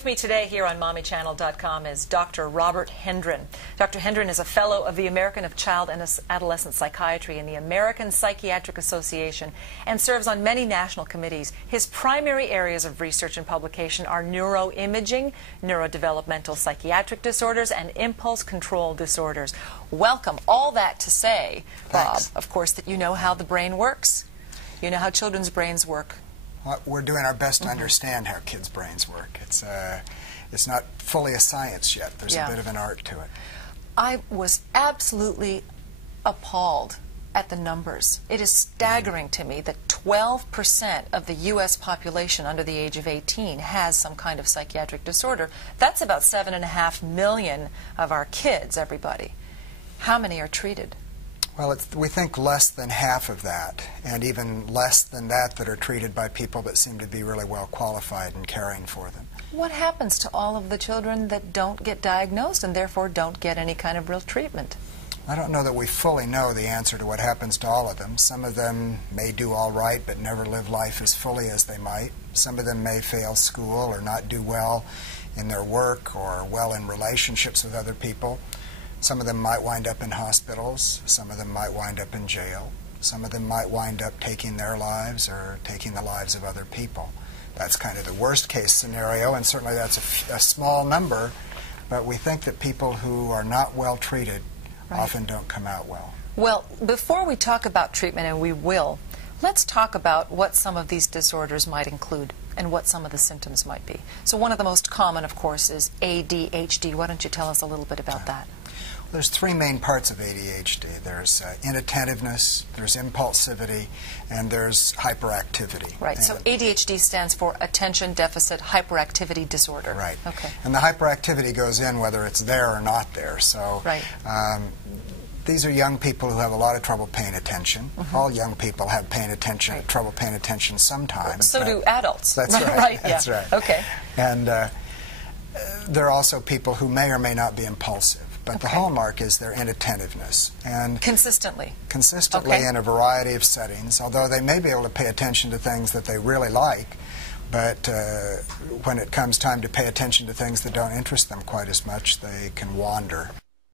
With me today here on MommyChannel.com is Dr. Robert Hendren. Dr. Hendren is a fellow of the American of Child and Adolescent Psychiatry and the American Psychiatric Association and serves on many national committees. His primary areas of research and publication are neuroimaging, neurodevelopmental psychiatric disorders, and impulse control disorders. Welcome. All that to say, Bob, of course, that you know how the brain works. You know how children's brains work. Well, we're doing our best to understand how kids' brains work. It's not fully a science yet. There's a bit of an art to it. I was absolutely appalled at the numbers. It is staggering to me that 12% of the U.S. population under the age of 18 has some kind of psychiatric disorder. That's about 7.5 million of our kids, everybody. How many are treated? Well, we think less than half of that, and even less than that are treated by people that seem to be really well qualified in caring for them. What happens to all of the children that don't get diagnosed and therefore don't get any kind of real treatment? I don't know that we fully know the answer to what happens to all of them. Some of them may do all right but never live life as fully as they might. Some of them may fail school or not do well in their work or well in relationships with other people. Some of them might wind up in hospitals. Some of them might wind up in jail. Some of them might wind up taking their lives or taking the lives of other people. That's kind of the worst case scenario, and certainly that's a small number, but we think that people who are not well treated often don't come out well. Well, before we talk about treatment, and we will, let's talk about what some of these disorders might include and what some of the symptoms might be. So one of the most common, of course, is ADHD. Why don't you tell us a little bit about that? There's three main parts of ADHD. There's inattentiveness, there's impulsivity, and there's hyperactivity. Right, so ADHD stands for Attention Deficit Hyperactivity Disorder. Right. Okay. And the hyperactivity goes in whether it's there or not there. So these are young people who have a lot of trouble paying attention. All young people have trouble paying attention sometimes. So do adults. That's right. That's yeah. right. Okay. And there are also people who may or may not be impulsive. But the hallmark is their inattentiveness. And consistently in a variety of settings, although they may be able to pay attention to things that they really like, but when it comes time to pay attention to things that don't interest them quite as much, they can wander.